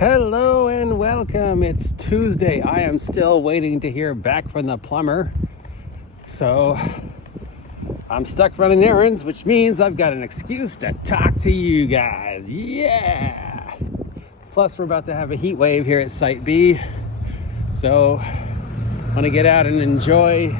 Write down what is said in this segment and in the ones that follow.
Hello and welcome. It's Tuesday. I am still waiting to hear back from the plumber. So I'm stuck running errands, which means I've got an excuse to talk to you guys. Yeah. Plus we're about to have a heat wave here at Site B. So I want to get out and enjoy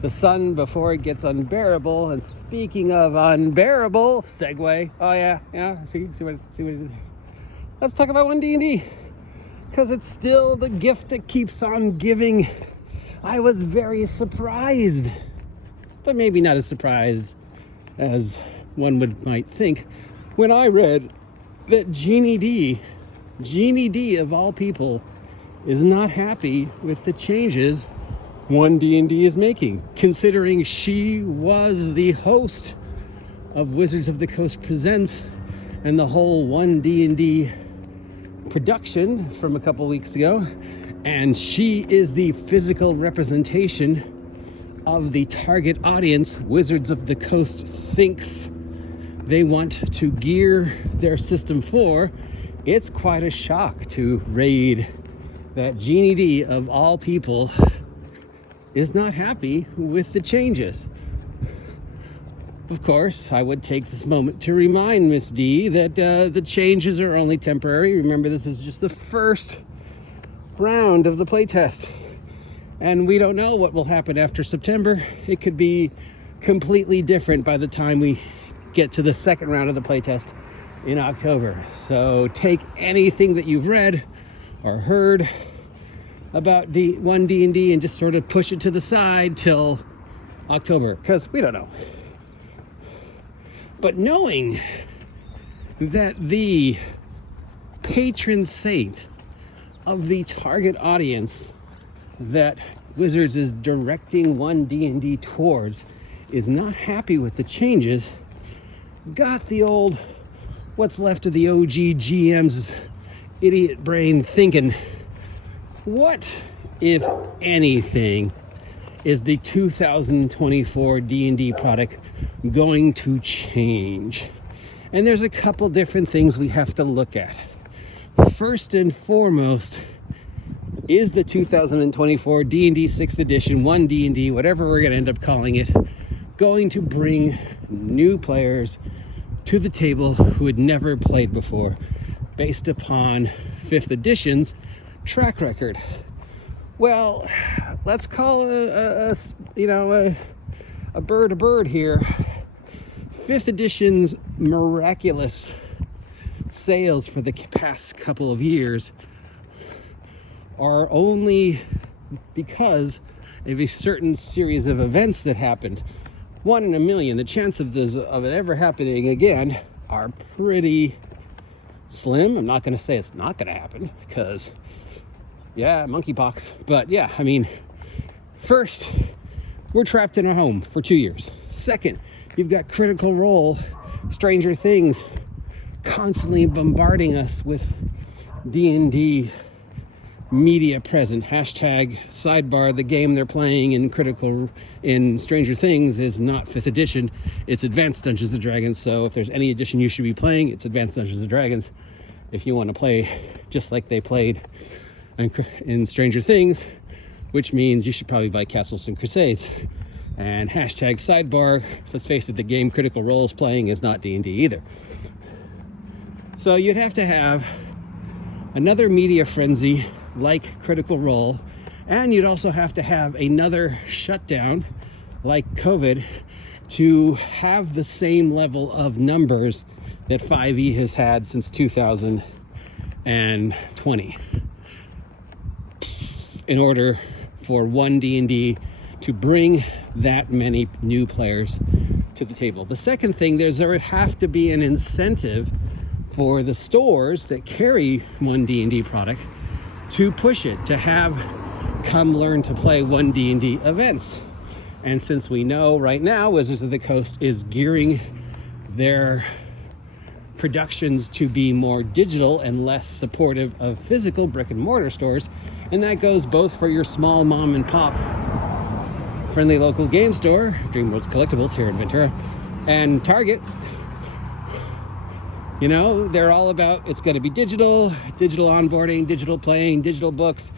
the sun before it gets unbearable. And speaking of unbearable, segue. Oh yeah. See what it did. Let's talk about onednd, because it's still the gift that keeps on giving. I was very surprised, but maybe not as surprised as one might think, when I read that Jeannie D of all people, is not happy with the changes onednd is making, considering she was the host of Wizards of the Coast Presents and the whole onednd production from a couple weeks ago, and she is the physical representation of the target audience Wizards of the Coast thinks they want to gear their system for. It's quite a shock to read that Jeannie D of all people is not happy with the changes. Of course, I would take this moment to remind Miss D that the changes are only temporary. Remember, this is just the first round of the playtest, and we don't know what will happen after September. It could be completely different by the time we get to the second round of the playtest in October. So take anything that you've read or heard about onednd and just sort of push it to the side till October, because we don't know. But knowing that the patron saint of the target audience that Wizards is directing onednd towards is not happy with the changes, got the old, what's left of the OG GM's idiot brain thinking, what, if anything, is the 2024 D&D product going to change? And there's a couple different things we have to look at. First and foremost, is the 2024 D&D 6th edition, onednd, whatever we're going to end up calling it, going to bring new players to the table who had never played before, based upon 5th edition's track record? Well, let's call a bird a bird here. 5th edition's miraculous sales for the past couple of years are only because of a certain series of events that happened. 1 in a million. The chance of it ever happening again are pretty slim. I'm not going to say it's not going to happen, because monkeypox. But yeah, I mean, first, we're trapped in a home for 2 years. Second, you've got Critical Role, Stranger Things, constantly bombarding us with D&D media present. Hashtag sidebar, the game they're playing in Stranger Things is not 5th edition, it's Advanced Dungeons & Dragons. So if there's any edition you should be playing, it's Advanced Dungeons & Dragons. If you want to play just like they played in Stranger Things, which means you should probably buy Castles and Crusades. And hashtag sidebar, let's face it, the game Critical Role is playing is not D&D either. So you'd have to have another media frenzy like Critical Role, and you'd also have to have another shutdown like COVID to have the same level of numbers that 5e has had since 2020 in order for onednd to bring that many new players to the table. The second thing, there would have to be an incentive for the stores that carry onednd product to push it, to have come learn to play onednd events. And since we know right now Wizards of the Coast is gearing their productions to be more digital and less supportive of physical brick and mortar stores, and that goes both for your small mom and pop friendly local game store, DreamWorks Collectibles here in Ventura, and Target, You know, they're all about, it's going to be digital onboarding, digital playing, digital books.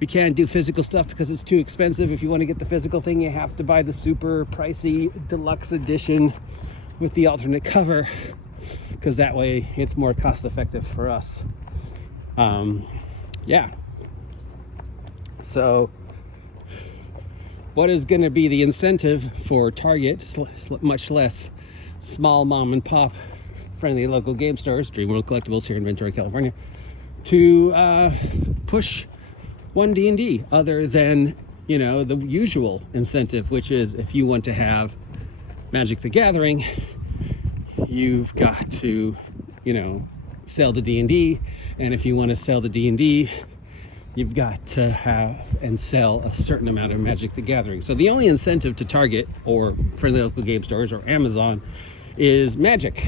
We can't do physical stuff because it's too expensive. If you want to get the physical thing, you have to buy the super pricey deluxe edition with the alternate cover, because that way it's more cost effective for us. Yeah. So what is going to be the incentive for Target, much less small mom and pop friendly local game stores, Dream World Collectibles here in Ventura, California, to push onednd, other than, you know, the usual incentive, which is if you want to have Magic the Gathering, you've got to, you know, sell the D&D, and if you want to sell the D&D, you've got to have and sell a certain amount of Magic the Gathering. So the only incentive to Target or friendly local game stores or Amazon is magic,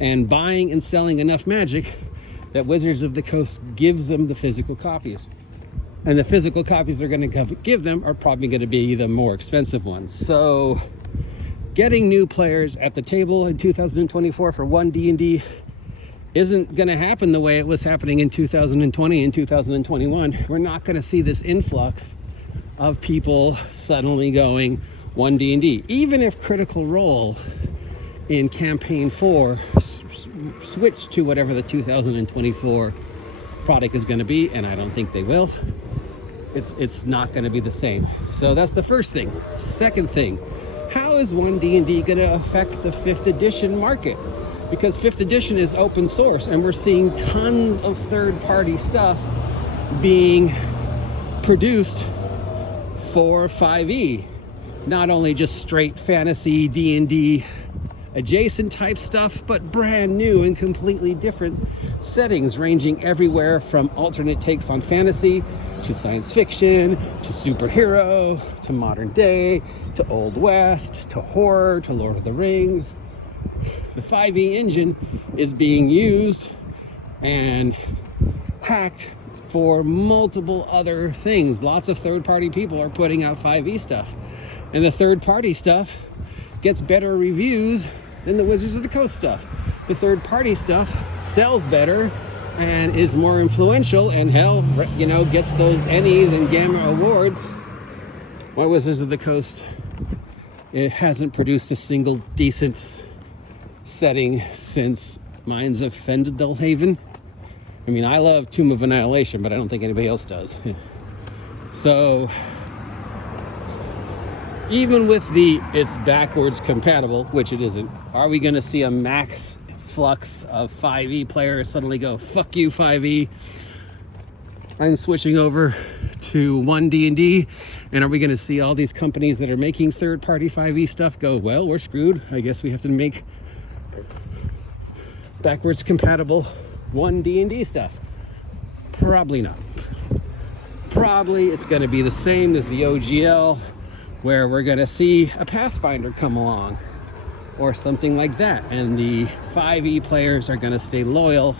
and buying and selling enough magic that Wizards of the Coast gives them the physical copies. And the physical copies they're going to give them are probably going to be the more expensive ones. So getting new players at the table in 2024 for onednd isn't going to happen the way it was happening in 2020 and 2021. We're not going to see this influx of people suddenly going onednd. Even if Critical Role in Campaign 4 switch to whatever the 2024 product is going to be, and I don't think they will, it's not going to be the same. So that's the first thing. Second thing, how is onednd going to affect the 5th edition market? Because 5th edition is open source, and we're seeing tons of third-party stuff being produced for 5e. Not only just straight fantasy D&D adjacent type stuff, but brand new and completely different settings, ranging everywhere from alternate takes on fantasy to science fiction to superhero to modern day to Old West to horror to Lord of the Rings. The 5e engine is being used and hacked for multiple other things. Lots of third-party people are putting out 5e stuff, and the third-party stuff gets better reviews than the Wizards of the Coast stuff. The third-party stuff sells better and is more influential, and hell, you know, gets those Ennies and Gamma awards. Why Wizards of the Coast, it hasn't produced a single decent setting since Mines of Fendelhaven. I mean, I love Tomb of Annihilation, but I don't think anybody else does. So even with the it's backwards compatible, which it isn't, are we going to see a max flux of 5e players suddenly go, fuck you 5e, I'm switching over to onednd? And are we going to see all these companies that are making third-party 5e stuff go, well, we're screwed, I guess we have to make backwards compatible onednd stuff? Probably not. Probably it's going to be the same as the OGL, where we're going to see a Pathfinder come along or something like that, and the 5e players are going to stay loyal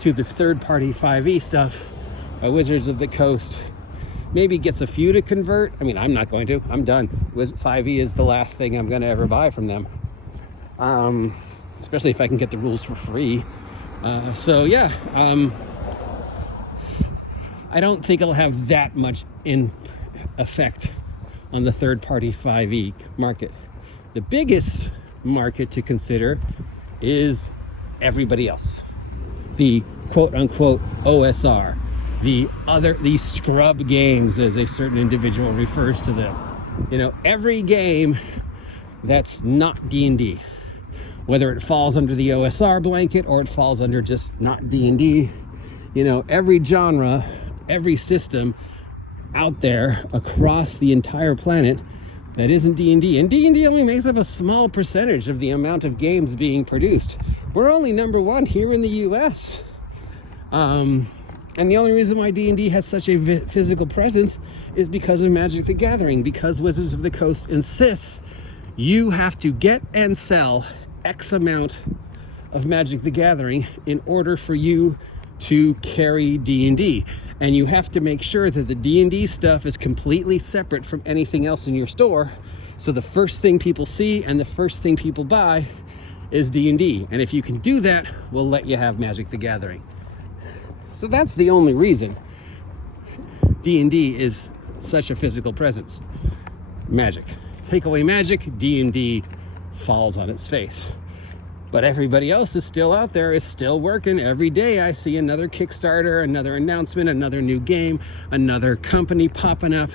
to the third-party 5e stuff. Wizards of the Coast maybe gets a few to convert. I mean, I'm not going to. I'm done. 5e is the last thing I'm going to ever buy from them, especially if I can get the rules for free. So yeah, I don't think it'll have that much in effect on the third-party 5e market. The biggest market to consider is everybody else. The quote-unquote OSR, the scrub games, as a certain individual refers to them. You know, every game that's not D&D, whether it falls under the OSR blanket or it falls under just not D&D, you know, every genre, every system out there across the entire planet that isn't D&D. And D&D only makes up a small percentage of the amount of games being produced. We're only number one here in the US. And the only reason why D&D has such a physical presence is because of Magic the Gathering, because Wizards of the Coast insists you have to get and sell X amount of Magic the Gathering in order for you to carry D&D. And you have to make sure that the D&D stuff is completely separate from anything else in your store. So the first thing people see and the first thing people buy is D&D. And if you can do that, we'll let you have Magic the Gathering. So that's the only reason D&D is such a physical presence. Magic. Take away Magic, D&D falls on its face. But everybody else is still out there, is still working. Every day I see another Kickstarter, another announcement, another new game, another company popping up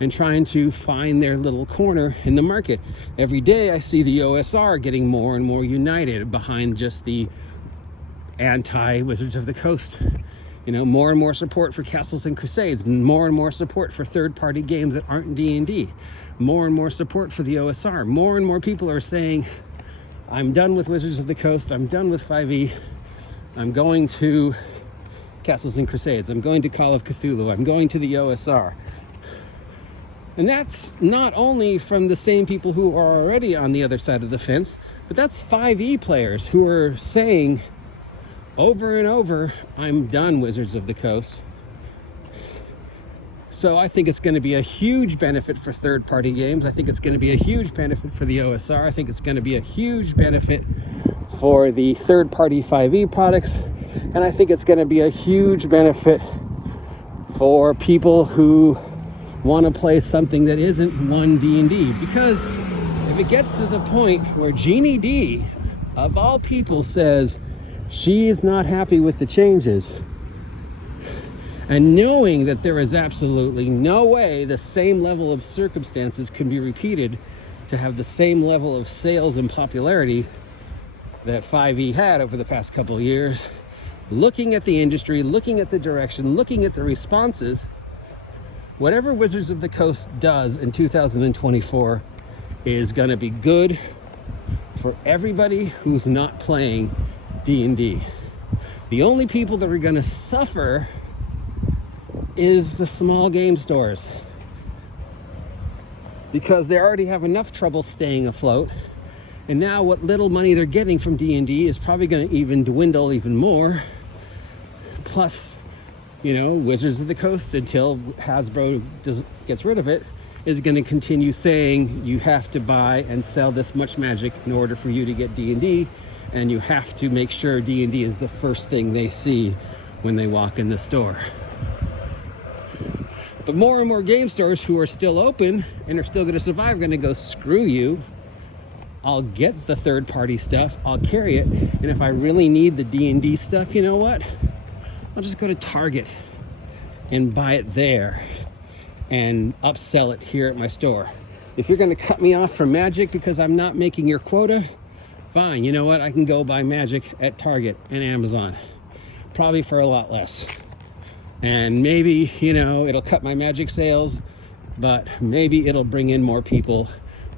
and trying to find their little corner in the market. Every day I see the OSR getting more and more united behind just the anti-Wizards of the Coast. You know, more and more support for Castles and Crusades, more and more support for third-party games that aren't D&D, more and more support for the OSR. More and more people are saying, I'm done with Wizards of the Coast, I'm done with 5e, I'm going to Castles and Crusades, I'm going to Call of Cthulhu, I'm going to the OSR. And that's not only from the same people who are already on the other side of the fence, but that's 5e players who are saying over and over, I'm done Wizards of the Coast. So I think it's going to be a huge benefit for third-party games. I think it's going to be a huge benefit for the OSR. I think it's going to be a huge benefit for the third-party 5e products. And I think it's going to be a huge benefit for people who want to play something that isn't one D&D. Because if it gets to the point where Jeannie D, of all people, says she is not happy with the changes, and knowing that there is absolutely no way the same level of circumstances can be repeated to have the same level of sales and popularity that 5e had over the past couple of years, looking at the industry, looking at the direction, looking at the responses, whatever Wizards of the Coast does in 2024 is going to be good for everybody who's not playing D&D. The only people that are going to suffer is the small game stores, because they already have enough trouble staying afloat, and now what little money they're getting from D&D is probably going to even dwindle even more. Plus, you know, Wizards of the Coast, until Hasbro gets rid of it, is going to continue saying you have to buy and sell this much Magic in order for you to get D&D, and you have to make sure D&D is the first thing they see when they walk in the store. But more and more game stores who are still open and are still going to survive are going to go, screw you. I'll get the third-party stuff. I'll carry it. And if I really need the D&D stuff, you know what? I'll just go to Target and buy it there and upsell it here at my store. If you're going to cut me off from Magic because I'm not making your quota, fine. You know what? I can go buy Magic at Target and Amazon. Probably for a lot less. And maybe, you know, it'll cut my Magic sales, but maybe it'll bring in more people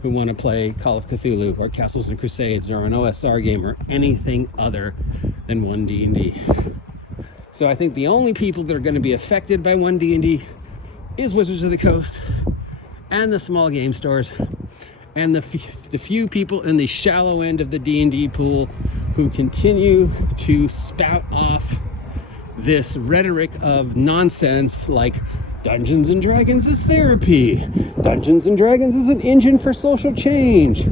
who want to play Call of Cthulhu or Castles and Crusades or an OSR game or anything other than 1D&D. So I think the only people that are going to be affected by 1D&D is Wizards of the Coast and the small game stores and the few people in the shallow end of the D&D pool who continue to spout off this rhetoric of nonsense like Dungeons and Dragons is therapy, Dungeons and Dragons is an engine for social change,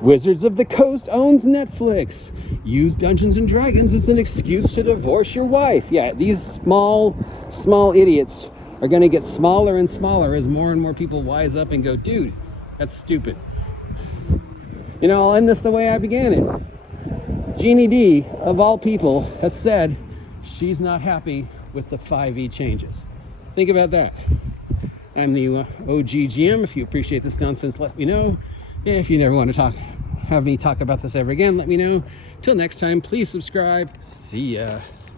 Wizards of the Coast owns Netflix, use Dungeons and Dragons as an excuse to divorce your wife. Yeah, these small idiots are going to get smaller and smaller as more and more people wise up and go, dude, that's stupid. You know, I'll end this the way I began it. Jeannie D, of all people, has said she's not happy with the 5e changes. Think about that. I'm the OGGM. If you appreciate this nonsense, let me know. If you never want to have me talk about this ever again, let me know. Till next time, please subscribe. See ya.